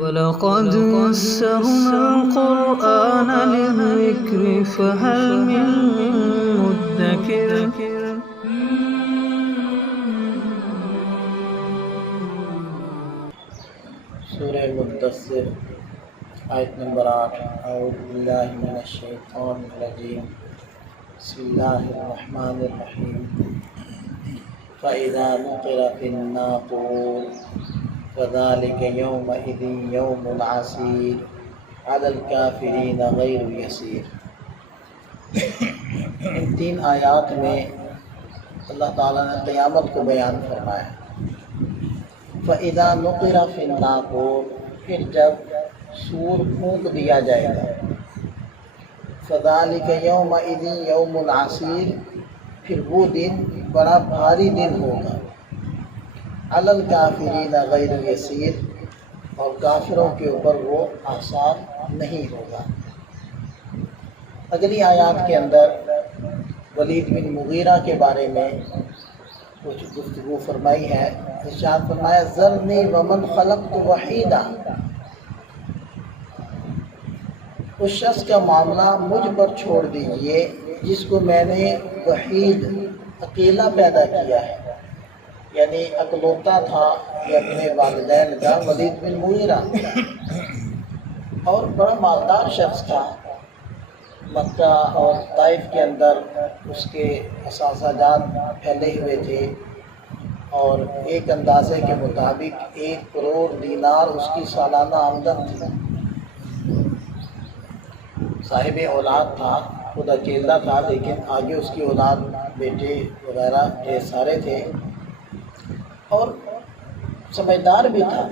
وَلَقَدْ يَسَّرْنَا الْقُرْآنَ لِلذِّكْرِ فَهَلْ مِن مُّدَّكِرٍ سورہ مدثر آیت نمبر 8 اعوذ باللہ من الشیطان الرجیم بسم اللہ الرحمن الرحیم فَإِذَا نُقِرَ فِي النَّاقُورِ فَذَلِكَ يَوْمَئِذٍ يَوْمٌ عَسِيرٌ عَلَى الْكَافِرِينَ غَيْرُ يَسِيرٌ۔ ان تین آیات میں اللہ تعالیٰ نے قیامت کو بیان فرمایا۔ فَإِذَا نُقِرَ فِي النَّاقُورِ، پھر جب سور پھونک دیا جائے گا۔ فَذَلِكَ يَوْمَئِذٍ يَوْمٌ عَسِيرٌ، پھر وہ دن بڑا بھاری دن ہوگا۔ عَلَى الْكَافِرِينَ غَيْرُ يَسِيرٌ، اور کافروں کے اوپر وہ آسان نہیں ہوگا۔ اگلی آیات کے اندر ولید بن مغیرہ کے بارے میں کچھ گفتگو فرمائی ہے۔ ارشاد فرمایا ذرنی ومن خلقت وحیدا، اس شخص کا معاملہ مجھ پر چھوڑ دیجئے جس کو میں نے وحید اکیلا پیدا کیا ہے، یعنی اکلوتا تھا یہ اپنے والدین کا ولید بن مغیرہ، اور بڑا مالدار شخص تھا۔ مکہ اور طائف کے اندر اس کے اثاثہ جات پھیلے ہوئے تھے، اور ایک اندازے کے مطابق 1 کروڑ دینار اس کی سالانہ آمدن تھی۔ صاحب اولاد تھا، خود اکیلا تھا، لیکن آگے اس کی اولاد بیٹے وغیرہ ڈھیر سارے تھے، اور سمجھدار بھی تھا،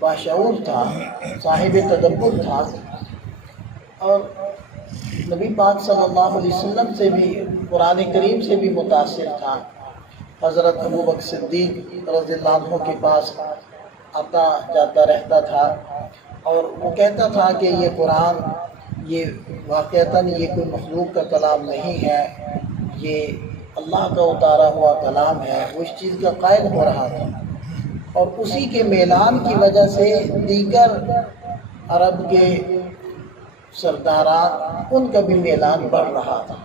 باشعور تھا، صاحب تدبر تھا، اور نبی پاک صلی اللہ علیہ وسلم سے بھی، قرآن کریم سے بھی متاثر تھا۔ حضرت ابوبکر صدیق رضی اللہ عنہ کے پاس آتا جاتا رہتا تھا، اور وہ کہتا تھا کہ یہ قرآن یہ واقعتاً یہ کوئی مخلوق کا کلام نہیں ہے، یہ اللہ کا اتارا ہوا کلام ہے۔ وہ اس چیز کا قائل ہو رہا تھا، اور اسی کے میلان کی وجہ سے دیگر عرب کے سرداران ان کا بھی میلان بڑھ رہا تھا۔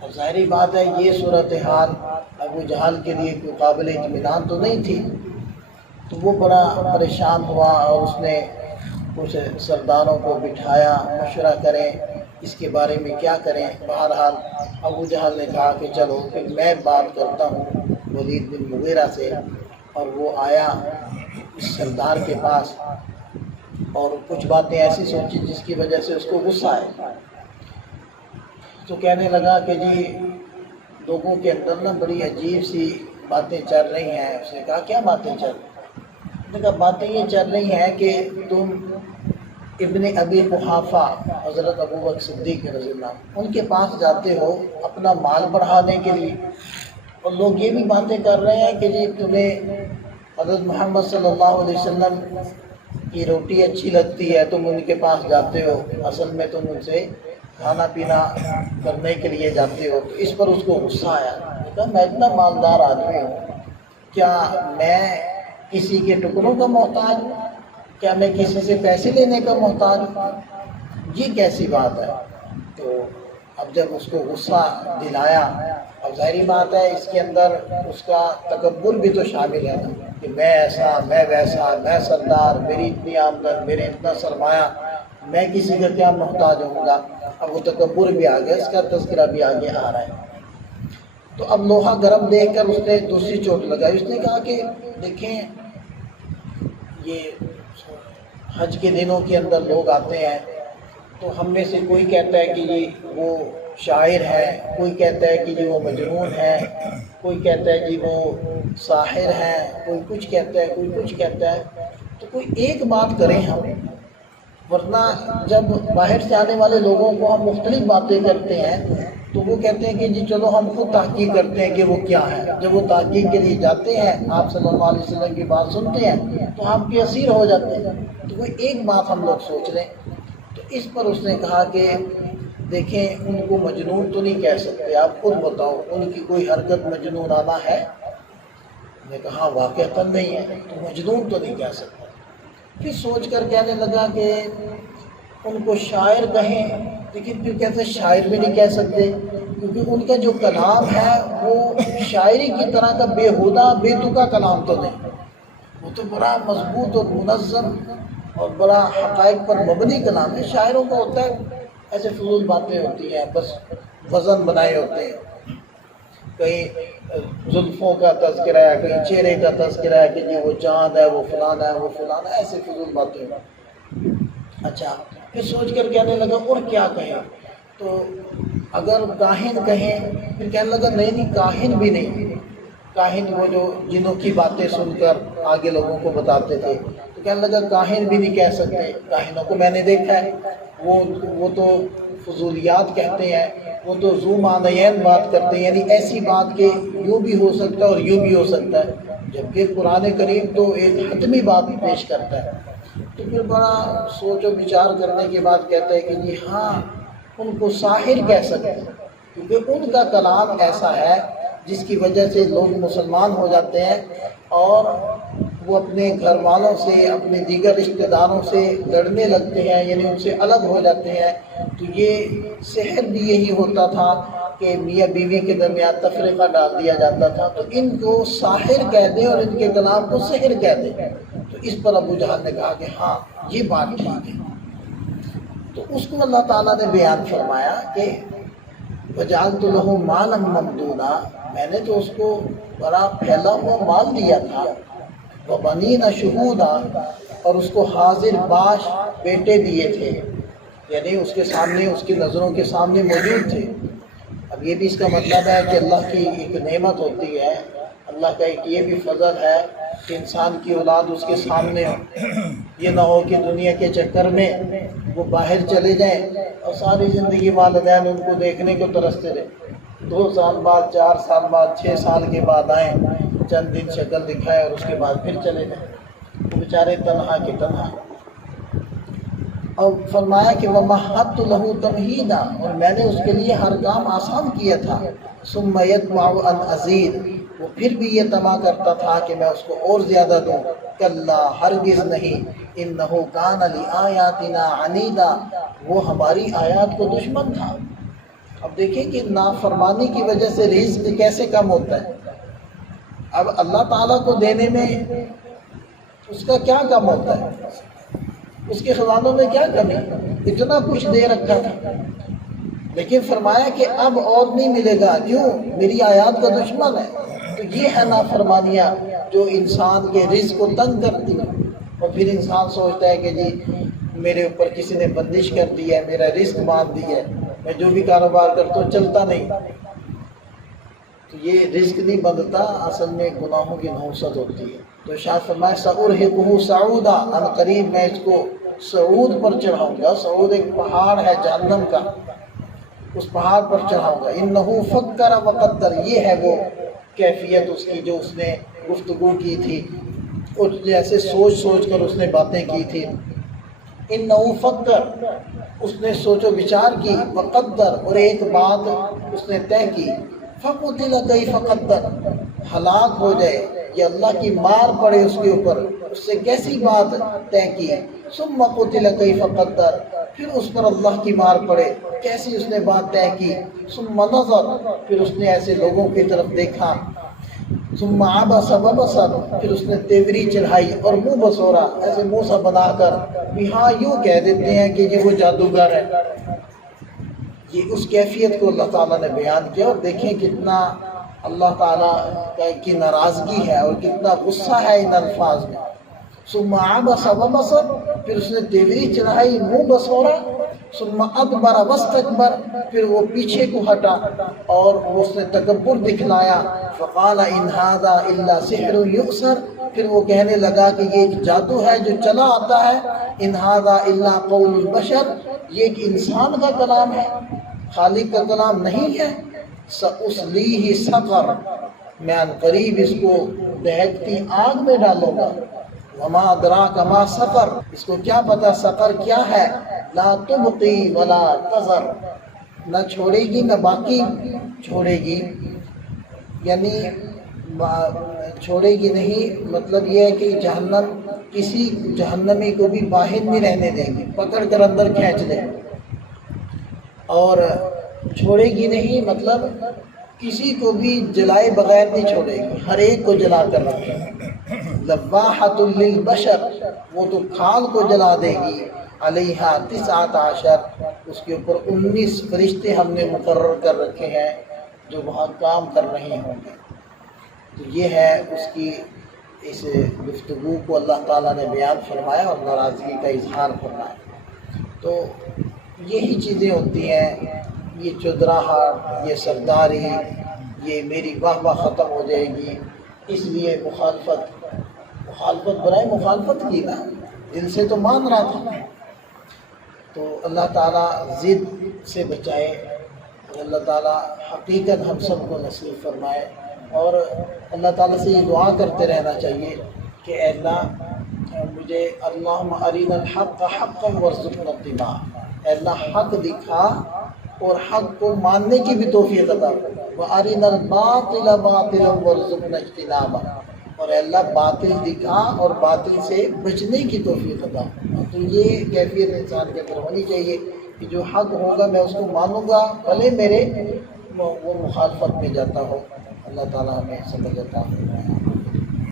اور ظاہری بات ہے یہ صورتحال ابو جہل کے لیے کوئی قابل اطمینان تو نہیں تھی، تو وہ بڑا پریشان ہوا، اور اس نے کچھ سرداروں کو بٹھایا مشورہ کریں اس کے بارے میں کیا کریں۔ بہرحال ابو جہل نے کہا کہ چلو پھر میں بات کرتا ہوں ولید بن مغیرہ سے، اور وہ آیا اس سردار کے پاس، اور کچھ باتیں ایسی سوچی جس کی وجہ سے اس کو غصہ آئے۔ تو کہنے لگا کہ جی لوگوں کے اندر نا بڑی عجیب سی باتیں چل رہی ہیں۔ اس نے کہا کیا باتیں چل رہی ہیں؟ اس نے کہا باتیں یہ چل رہی ہیں کہ تم ابن ابی قحافہ حضرت ابوبکر صدیق رضی اللہ عنہ ان کے پاس جاتے ہو اپنا مال بڑھانے کے لیے، اور لوگ یہ بھی باتیں کر رہے ہیں کہ جی تمہیں حضرت محمد صلی اللہ علیہ وسلم کی روٹی اچھی لگتی ہے، تم ان کے پاس جاتے ہو، اصل میں تم ان سے کھانا پینا کرنے کے لیے جاتے ہو۔ تو اس پر اس کو غصہ آیا، کہا میں اتنا مالدار آدمی ہوں، کیا میں کسی کے ٹکڑوں کا محتاج ہوں؟ کیا میں کسی سے پیسے لینے کا محتاج ہوں؟ یہ کیسی بات ہے؟ تو اب جب اس کو غصہ دلایا، اب ظاہری بات ہے اس کے اندر اس کا تکبر بھی تو شامل ہے نا، کہ میں ایسا، میں ویسا، میں سردار، میری اتنی آمدن، میرے اتنا سرمایہ، میں کسی کا کیا محتاج ہوں گا۔ اب وہ تکبر بھی آ گیا، اس کا تذکرہ بھی آگے آ رہا ہے۔ تو اب لوہا گرم دیکھ کر اس نے دوسری چوٹ لگائی۔ اس نے کہا کہ دیکھیں یہ حج کے دنوں کے اندر لوگ آتے ہیں، تو ہم میں سے کوئی کہتا ہے کہ جی وہ شاعر ہے، کوئی کہتا ہے کہ جی وہ مجنون ہے، کوئی کہتا ہے جی وہ ساحر ہے، کوئی کچھ کہتا ہے، کوئی کچھ کہتا ہے۔ تو کوئی ایک بات کریں ہم، ورنہ جب باہر سے آنے والے لوگوں کو ہم مختلف باتیں کرتے ہیں تو وہ کہتے ہیں کہ جی چلو ہم خود تحقیق کرتے ہیں کہ وہ کیا ہے۔ جب وہ تحقیق کے لیے جاتے ہیں، آپ صلی اللہ علیہ وسلم کی بات سنتے ہیں تو آپ کے اسیر ہو جاتے ہیں۔ تو کوئی ایک بات ہم لوگ سوچ لیں۔ تو اس پر اس نے کہا کہ دیکھیں ان کو مجنون تو نہیں کہہ سکتے، آپ خود بتاؤ ان کی کوئی حرکت مجنونانہ ہے؟ میں نے کہا واقعتاً نہیں ہے، تو مجنون تو نہیں کہہ سکتا۔ پھر سوچ کر کہنے لگا کہ ان کو شاعر کہیں، لیکن پھر کہتے ہیں شاعر بھی نہیں کہہ سکتے، کیونکہ ان کا جو کلام ہے وہ شاعری کی طرح کا بیہودہ بے تکا کلام تو نہیں، وہ تو بڑا مضبوط اور منظم اور بڑا حقائق پر مبنی کلام ہے۔ شاعروں کا ہوتا ہے ایسے فضول باتیں ہوتی ہیں، بس وزن بنائے ہوتے ہیں، کہیں زلفوں کا تذکرہ ہے، کہیں چہرے کا تذکرہ ہے کہ جی وہ چاند ہے، وہ فلانا ہے، وہ فلانا ہے، ایسے فضول باتیں ہیں۔ اچھا، پھر سوچ کر کہنے لگا اور کیا کہیں، تو اگر کاہن کہیں، پھر کہنے لگا نہیں کاہن بھی نہیں، کاہن وہ جو جنوں کی باتیں سن کر آگے لوگوں کو بتاتے تھے، تو کہنے لگا کاہن بھی نہیں کہہ سکتے، کاہنوں کو میں نے دیکھا ہے، وہ تو فضولیات کہتے ہیں، وہ تو ذو معنیین بات کرتے ہیں، یعنی ایسی بات کہ یوں بھی ہو سکتا ہے اور یوں بھی ہو سکتا ہے، جبکہ قرآن کریم تو ایک حتمی بات پیش کرتا ہے۔ تو پھر بڑا سوچ و بچار کرنے کے بعد کہتا ہے کہ جی ہاں ان کو ساحر کہہ سکتے ہیں، کیونکہ ان کا کلام ایسا ہے جس کی وجہ سے لوگ مسلمان ہو جاتے ہیں اور وہ اپنے گھر والوں سے، اپنے دیگر رشتہ داروں سے لڑنے لگتے ہیں، یعنی ان سے الگ ہو جاتے ہیں۔ تو یہ سحر بھی یہی ہوتا تھا کہ میاں بیوی کے درمیان تفرقہ ڈال دیا جاتا تھا، تو ان کو ساحر کہہ دیں اور ان کے کلام کو سحر کہہ دیں۔ تو اس پر ابو جہل نے کہا کہ ہاں یہ بات ٹھیک ہے۔ تو اس کو اللہ تعالیٰ نے بیان فرمایا کہ وَجَعَلْتُ لَهُ مَالًا مَمْدُودًا، میں نے تو اس کو بڑا پھیلا ہوا مال دیا تھا، وَبَنِينَ شُهُودًا، اور اس کو حاضر باش بیٹے دیے تھے، یعنی اس کے سامنے، اس کی نظروں کے سامنے موجود تھے۔ اب یہ بھی اس کا مطلب ہے کہ اللہ کی ایک نعمت ہوتی ہے، اللہ کا ایک یہ بھی فضل ہے کہ انسان کی اولاد اس کے سامنے ہو، یہ نہ ہو کہ دنیا کے چکر میں وہ باہر چلے جائیں اور ساری زندگی والدین ان کو دیکھنے کو ترستے رہے، 2 سال بعد، 4 سال بعد، 6 سال کے بعد آئیں، چند دن شکل دکھائے اور اس کے بعد پھر چلے جائیں، وہ بیچارے تنہا کے تنہا۔ اور فرمایا کہ وَمَهَّدتُ لَهُ تَمْهِيدًا، اور میں نے اس کے لیے ہر کام آسان کیا تھا، ثُمَّ يَطْمَعُ أَنْ أَزِيدَ، وہ پھر بھی یہ طمع کرتا تھا کہ میں اس کو اور زیادہ دوں، کلا ہرگز نہیں، إِنَّهُ كَانَ لِآيَاتِنَا عَنِيدًا، وہ ہماری آیات کو دشمن تھا۔ اب دیکھیں کہ نافرمانی کی وجہ سے رزق کیسے کم ہوتا ہے۔ اب اللہ تعالیٰ کو دینے میں اس کا کیا کم ہوتا ہے، اس کے خزانوں میں کیا کمی، اتنا کچھ دے رکھا تھا، لیکن فرمایا کہ اب اور نہیں ملے گا، کیوں؟ میری آیات کا دشمن ہے۔ تو یہ ہے نافرمانیاں جو انسان کے رزق کو تنگ کرتی ہے، اور پھر انسان سوچتا ہے کہ جی میرے اوپر کسی نے بندش کر دی ہے، میرا رزق باندھ دی ہے، میں جو بھی کاروبار کرتا ہوں چلتا نہیں۔ تو یہ رزق نہیں بندھتا، اصل میں گناہوں کی نحوست ہوتی ہے۔ تو شاہ فرمائے سأرهقه صعودا، ان قریب میں اس کو صعود پر چڑھاؤں گا۔ صعود ایک پہاڑ ہے جہنم کا، اس پہاڑ پر چڑھاؤں گا۔ انه فکر وقدر، یہ ہے وہ کیفیت اس کی جو اس نے گفتگو کی تھی، اور جیسے سوچ سوچ کر اس نے باتیں کی تھی۔ انه فکر، اس نے سوچ و بچار کی، وقدر، اور ایک بات اس نے طے کی، فقتل کیف قدر، ہلاک ہو جائے یا اللہ کی مار پڑے اس کے اوپر، اس سے کیسی بات طے کی۔ ثم قتل کیف قدر، پھر اس پر اللہ کی مار پڑے، کیسی اس نے بات طے کی۔ ثم نظر، پھر اس نے ایسے لوگوں کی طرف دیکھا۔ ثم عبس وبصر، پھر اس نے تیوری چڑھائی اور منہ بسورا، ایسے منہ سا بنا کر بھی ہاں یوں کہہ دیتے ہیں کہ یہ وہ جادوگر ہے۔ یہ اس کیفیت کو اللہ تعالیٰ نے بیان کیا، اور دیکھیں کتنا اللہ تعالیٰ کی ناراضگی ہے اور کتنا غصہ ہے ان الفاظ میں۔ ثم عبس وبصر، پھر اس نے تیوری چڑھائی، منہ بسورا۔ ثم ادبر واستکبر، پھر وہ پیچھے کو ہٹا اور اس نے تکبر دکھلایا۔ فقال ان ھذا الا سحر یؤثر، پھر وہ کہنے لگا کہ یہ ایک جادو ہے جو چلا آتا ہے۔ ان ھذا الا قول البشر، یہ ایک انسان کا کلام ہے، خالق کا کلام نہیں ہے۔ سأصلیہ سقر، میں ان قریب اس کو دہکتی آگ میں ڈالوں گا۔ وما ادراک ما سقر، اس کو کیا پتا سقر کیا ہے۔ لا تبقی ولا تذر، نہ چھوڑے گی نہ باقی چھوڑے گی، یعنی چھوڑے گی نہیں، مطلب یہ ہے کہ جہنم کسی جہنمی کو بھی باہر نہیں رہنے دے گی، پکڑ کر اندر کھینچ لے اور چھوڑے گی نہیں، مطلب کسی کو بھی جلائے بغیر نہیں چھوڑے گی، ہر ایک کو جلا کر رکھے گی۔ لواحۃ للبشر، وہ تو کھال کو جلا دے گی، علیہا 19 اس کے اوپر 19 فرشتے ہم نے مقرر کر رکھے ہیں جو وہاں کام کر رہے ہوں گے۔ تو یہ ہے اس کی اس گفتگو کو اللہ تعالیٰ نے بیان فرمایا اور ناراضگی کا اظہار فرمایا۔ تو یہی چیزیں ہوتی ہیں، یہ چودراہٹ، یہ سرداری، یہ میری واہ واہ ختم ہو جائے گی، اس لیے مخالفت برائے مخالفت کی نا، دل سے تو مان رہا تھا۔ تو اللہ تعالیٰ ضد سے بچائے، اللہ تعالیٰ حقیقت ہم سب کو نصیب فرمائے، اور اللہ تعالیٰ سے یہ دعا کرتے رہنا چاہیے کہ اے اللہ مجھے اللہم ارنا الحق حقا وارزقنا اتباعہ، اے اللہ حق دکھا اور حق کو ماننے کی بھی توفیق عطا فرما، وارنا الباطل باطلا وارزقنا اجتنابہ، اور اے اللہ باطل دکھا اور باطل سے بچنے کی توفیق عطا فرما۔ تو یہ کیفیت انسان کے اندر ہونی چاہیے کہ جو حق ہوگا میں اس کو مانوں گا، بھلے میرے وہ مخالفت میں جاتا ہو۔ اللہ تعالیٰ ہمیں سمجھ عطا فرمائے۔